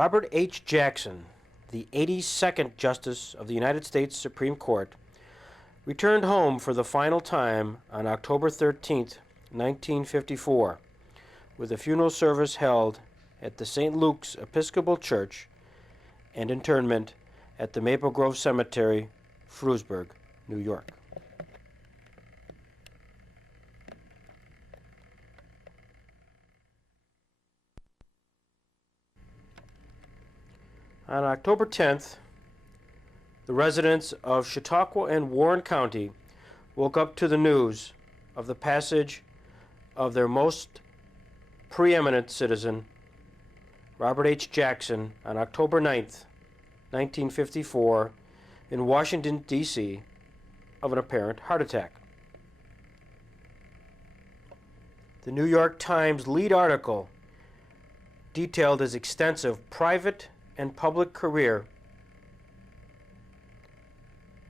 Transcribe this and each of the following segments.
Robert H. Jackson, the 82nd Justice of the United States Supreme Court, returned home for the final time on October 13th, 1954, with a funeral service held at the St. Luke's Episcopal Church and interment at the Maple Grove Cemetery, Frewsburg, New York. On October 10th, the residents of Chautauqua and Warren County woke up to the news of the passage of their most preeminent citizen, Robert H. Jackson, on October 9th, 1954, in Washington, D.C., of an apparent heart attack. The New York Times lead article detailed his extensive private and public career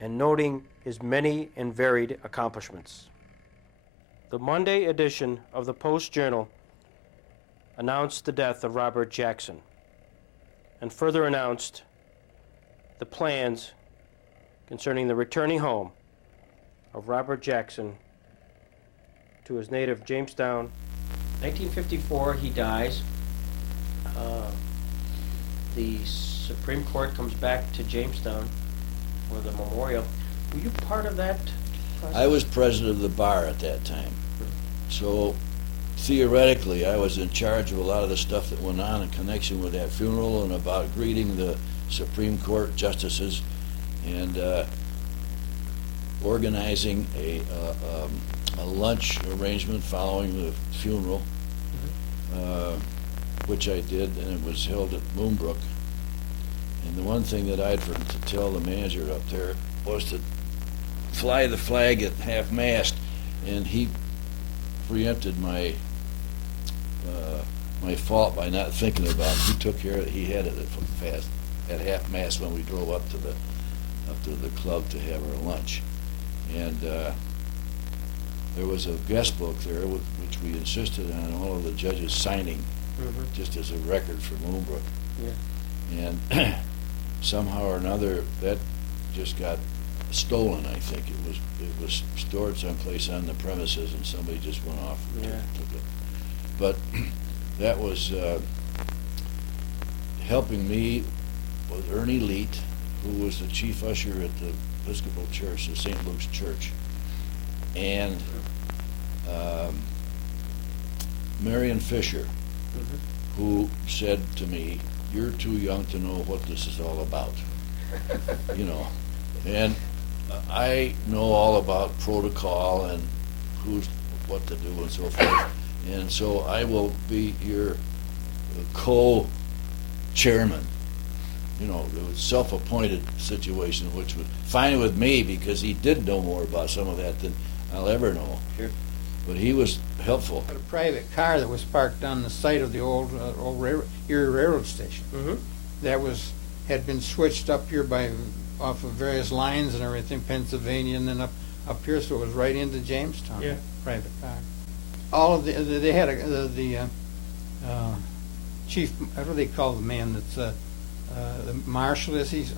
and noting his many and varied accomplishments. The Monday edition of the Post-Journal announced the death of Robert Jackson and further announced the plans concerning the returning home of Robert Jackson to his native Jamestown. 1954, he dies. The Supreme Court comes back to Jamestown for the memorial. Were you part of that process? I was president of the bar at that time. So theoretically, I was in charge of a lot of the stuff that went on in connection with that funeral and about greeting the Supreme Court justices and organizing a lunch arrangement following the funeral, which I did, and it was held at Moonbrook. And the one thing that I had to tell the manager up there was to fly the flag at half-mast, and he preempted my my fault by not thinking about it. He took care of it. He had it at half-mast when we drove up to the club to have our lunch. And there was a guest book there which we insisted on all of the judges signing, just as a record for Moonbrook. Yeah. And somehow or another that just got stolen. I think it was stored someplace on the premises, and somebody just went off and took it. But that was helping me was Ernie Leet, who was the chief usher at the Episcopal Church, the St. Luke's Church, and Marion Fisher, who said to me, "You're too young to know what this is all about." You know, and I know all about protocol and what to do and so forth, and so I will be your co-chairman. You know, it was a self-appointed situation, which was fine with me because he did know more about some of that than I'll ever know. Sure. But he was helpful. A private car that was parked on the site of the old Erie Railroad Station. That had been switched up here off of various lines and everything, Pennsylvania, and then up here, so it was right into Jamestown. Yeah. Private car. All of they had the chief. What do they call the man that's the marshal? Is he's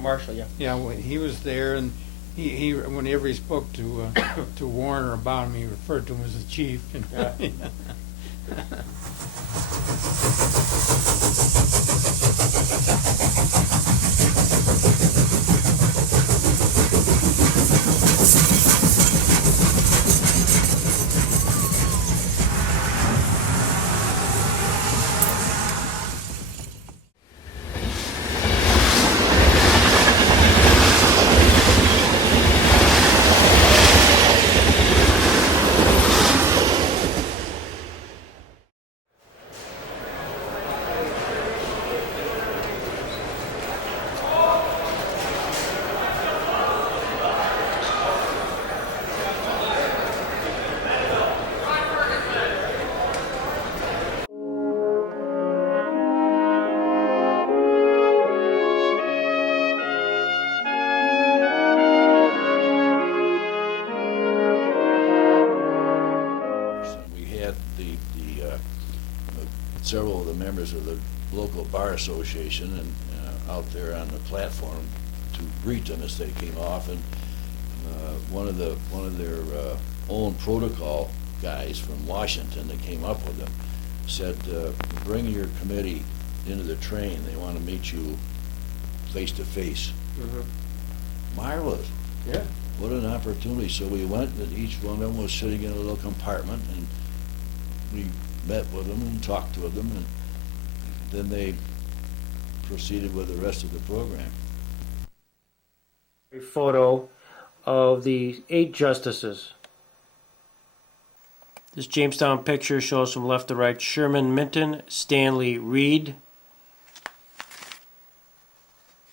Marshall. Yeah. Yeah, well, he was there, and he whenever he spoke to Warner about him, he referred to him as the chief. You know? Yeah. Several of the members of the local bar association and out there on the platform to greet them as they came off, and one of their own protocol guys from Washington that came up with them said, bring your committee into the train. They want to meet you face to face. Marvelous. Yeah. What an opportunity. So we went, and each one of them was sitting in a little compartment, and we met with them and talked with them, and then they proceeded with the rest of the program. A photo of the 8 justices. This Jamestown picture shows from left to right Sherman Minton, Stanley Reed,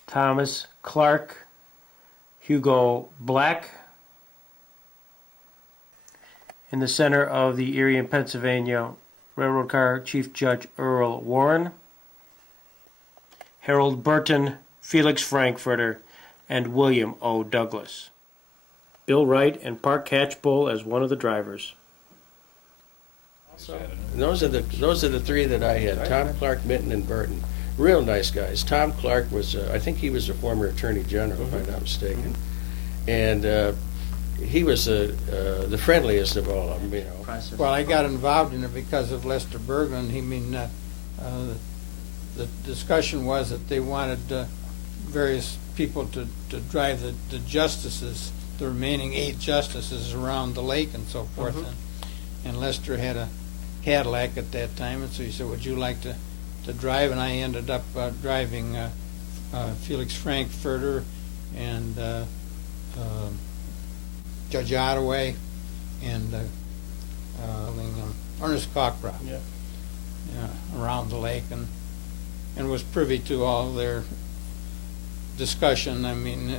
Thomas Clark, Hugo Black. In the center of the Erie and Pennsylvania Railroad car, Chief Judge Earl Warren, Harold Burton, Felix Frankfurter, and William O. Douglas. Bill Wright and Park Catchbull as one of the drivers. And those are the 3 that I had: Tom Clark, Minton, and Burton. Real nice guys. Tom Clark was, I think he was a former Attorney General, if I'm not mistaken, and he was the friendliest of all of them. You know. Well, I got involved in it because of Lester Berglund. The discussion was that they wanted various people to drive the justices, the remaining 8 justices, around the lake and so forth. And Lester had a Cadillac at that time, and so he said, would you like to drive? And I ended up driving Felix Frankfurter and Judge Ottaway and Ernest Cockcroft around the lake, and was privy to all their discussion. I mean,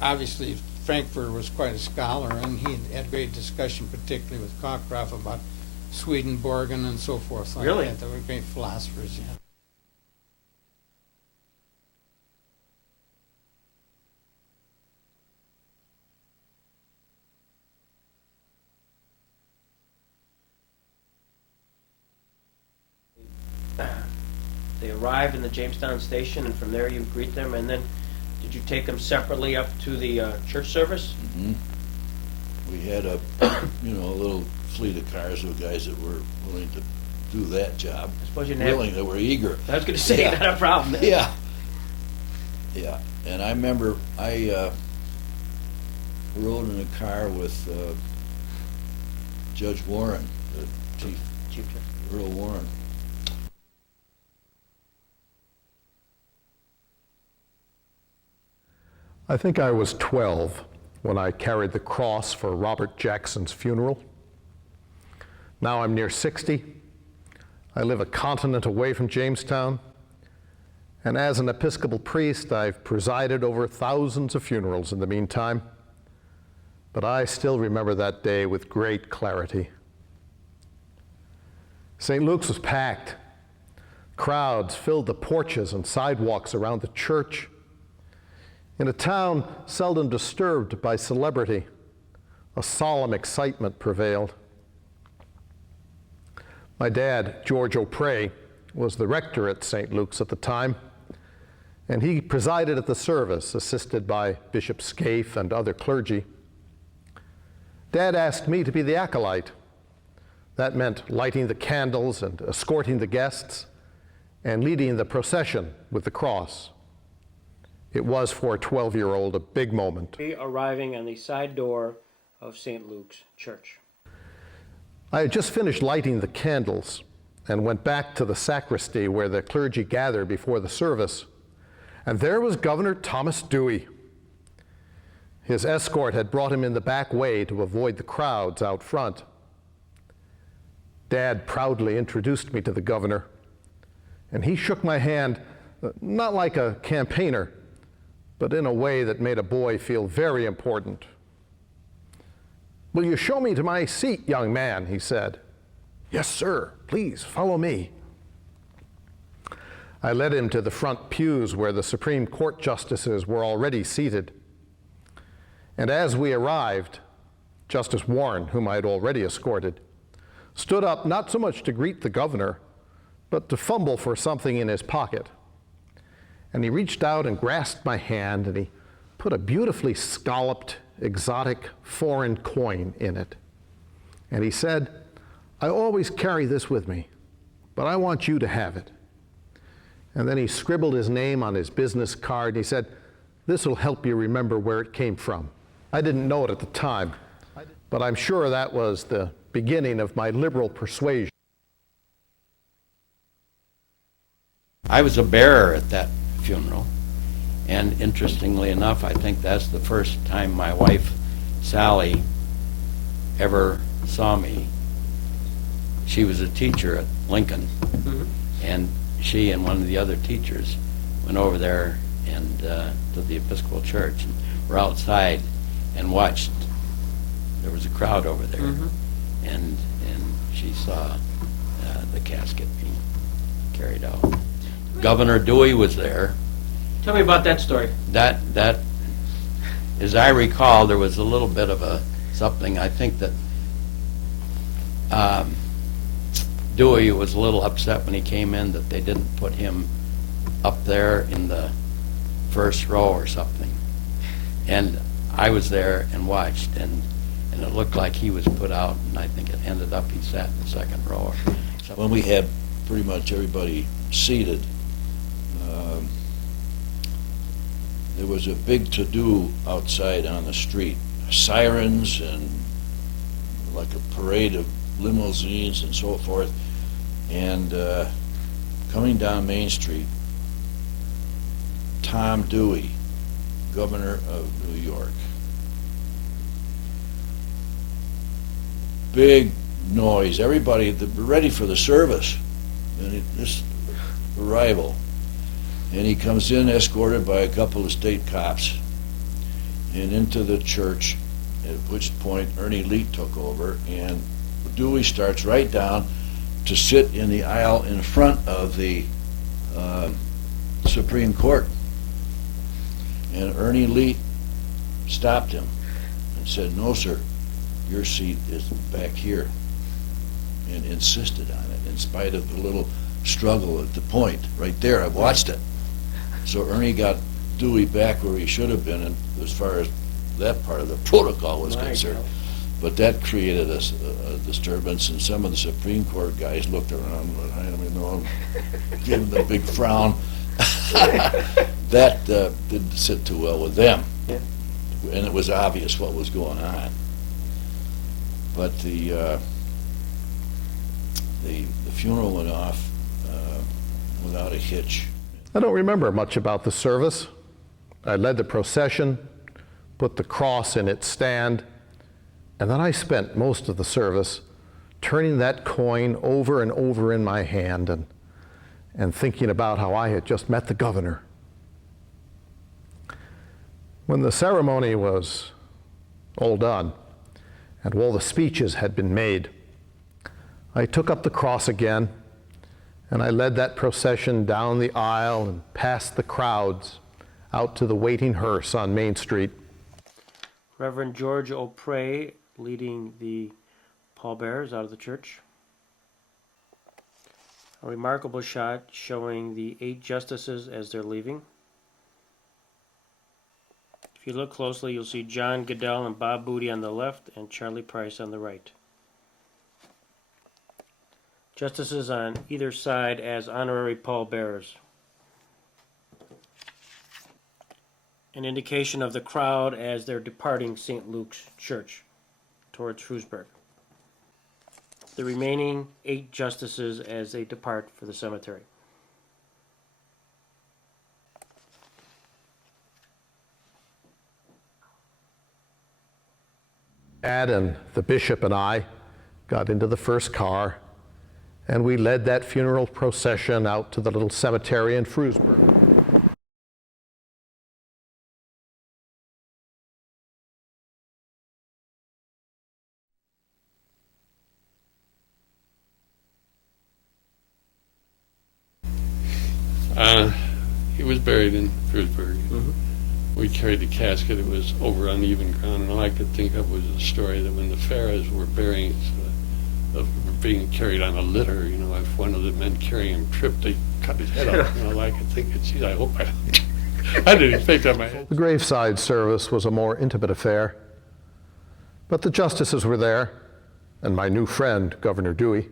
obviously Frankfurter was quite a scholar, and he had great discussion, particularly with Cockcroft, about Swedenborgen and so forth. Like Really? that. They were great philosophers, yeah. They arrived in the Jamestown station, and from there you greet them, and then did you take them separately up to the church service? We had a little fleet of cars with guys that were willing to do that job. I suppose you didn't have- Willing, that were eager. I was going to say, Yeah. not a problem. Yeah. And I remember I rode in a car with Judge Warren, the Chief Judge. Earl Warren. I think I was 12 when I carried the cross for Robert Jackson's funeral. Now I'm near 60. I live a continent away from Jamestown. And as an Episcopal priest, I've presided over thousands of funerals in the meantime. But I still remember that day with great clarity. St. Luke's was packed. Crowds filled the porches and sidewalks around the church. In a town seldom disturbed by celebrity, a solemn excitement prevailed. My dad, George O'Prey, was the rector at St. Luke's at the time, and he presided at the service, assisted by Bishop Scaife and other clergy. Dad asked me to be the acolyte. That meant lighting the candles and escorting the guests and leading the procession with the cross. It was, for a 12-year-old, a big moment. Arriving on the side door of St. Luke's Church. I had just finished lighting the candles and went back to the sacristy where the clergy gathered before the service, and there was Governor Thomas Dewey. His escort had brought him in the back way to avoid the crowds out front. Dad proudly introduced me to the governor, and he shook my hand, not like a campaigner, but in a way that made a boy feel very important. "Will you show me to my seat, young man?" he said. "Yes, sir. Please follow me." I led him to the front pews where the Supreme Court justices were already seated. And as we arrived, Justice Warren, whom I had already escorted, stood up not so much to greet the governor, but to fumble for something in his pocket. And he reached out and grasped my hand, and he put a beautifully scalloped, exotic foreign coin in it. And he said, "I always carry this with me, but I want you to have it." And then he scribbled his name on his business card, and he said, "This will help you remember where it came from." I didn't know it at the time, but I'm sure that was the beginning of my liberal persuasion. I was a bearer at that funeral, and interestingly enough, I think that's the first time my wife, Sally, ever saw me. She was a teacher at Lincoln, and she and one of the other teachers went over there and to the Episcopal Church, and were outside and watched. There was a crowd over there, and she saw the casket being carried out. Governor Dewey was there. Tell me about that story. That, as I recall, there was a little bit of a something. I think that Dewey was a little upset when he came in that they didn't put him up there in the first row or something. And I was there and watched, and it looked like he was put out, and I think it ended up he sat in the second row. When we had pretty much everybody seated, there was a big to-do outside on the street. Sirens and like a parade of limousines and so forth. And coming down Main Street, Tom Dewey, governor of New York. Big noise, everybody ready for the service. And this arrival. And he comes in escorted by a couple of state cops and into the church, at which point Ernie Leet took over, and Dewey starts right down to sit in the aisle in front of the Supreme Court. And Ernie Leet stopped him and said, "No, sir, your seat is back here," and insisted on it in spite of the little struggle at the point right there. I've watched it. So Ernie got Dewey back where he should have been, and as far as that part of the protocol was concerned. But that created a disturbance, and some of the Supreme Court guys looked around behind him, gave him the big frown. That didn't sit too well with them. Yeah. And it was obvious what was going on. But the funeral went off without a hitch. I don't remember much about the service. I led the procession, put the cross in its stand, and then I spent most of the service turning that coin over and over in my hand and thinking about how I had just met the governor. When the ceremony was all done and all the speeches had been made, I took up the cross again, and I led that procession down the aisle and past the crowds out to the waiting hearse on Main Street. Reverend George O'Prey leading the pallbearers out of the church. A remarkable shot showing the 8 justices as they're leaving. If you look closely, you'll see John Goodell and Bob Booty on the left and Charlie Price on the right. Justices on either side as honorary pallbearers. An indication of the crowd as they're departing St. Luke's Church towards Shrewsbury. The remaining 8 justices as they depart for the cemetery. Dad and the bishop and I got into the first car, and we led that funeral procession out to the little cemetery in Shrewsbury. He was buried in Shrewsbury. We carried the casket. It was over uneven ground, and all I could think of was a story that when the Farahs were burying being carried on a litter. You know, if one of the men carrying him tripped, they cut his head off. You know, I could think, geez, I hope I don't. I didn't expect that. My head. The graveside service was a more intimate affair, but the justices were there, and my new friend, Governor Dewey.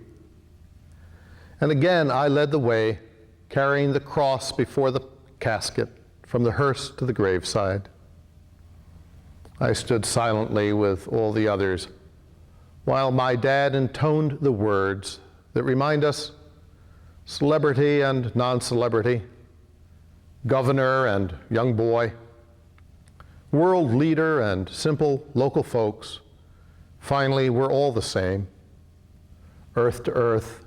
And again, I led the way, carrying the cross before the casket from the hearse to the graveside. I stood silently with all the others, while my dad intoned the words that remind us celebrity and non-celebrity, governor and young boy, world leader and simple local folks, finally we're all the same, earth to earth,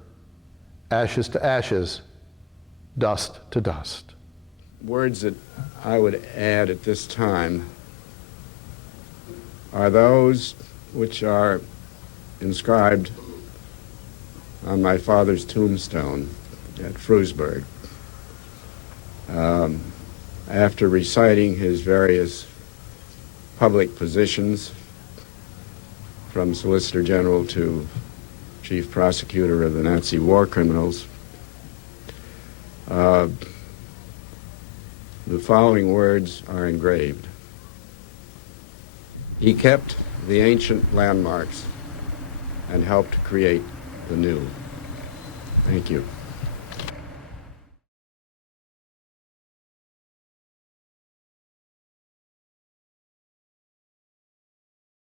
ashes to ashes, dust to dust. Words that I would add at this time are those which are inscribed on my father's tombstone at Frewsburg. After reciting his various public positions, from Solicitor General to Chief Prosecutor of the Nazi war criminals, the following words are engraved. He kept the ancient landmarks and helped create the new. Thank you.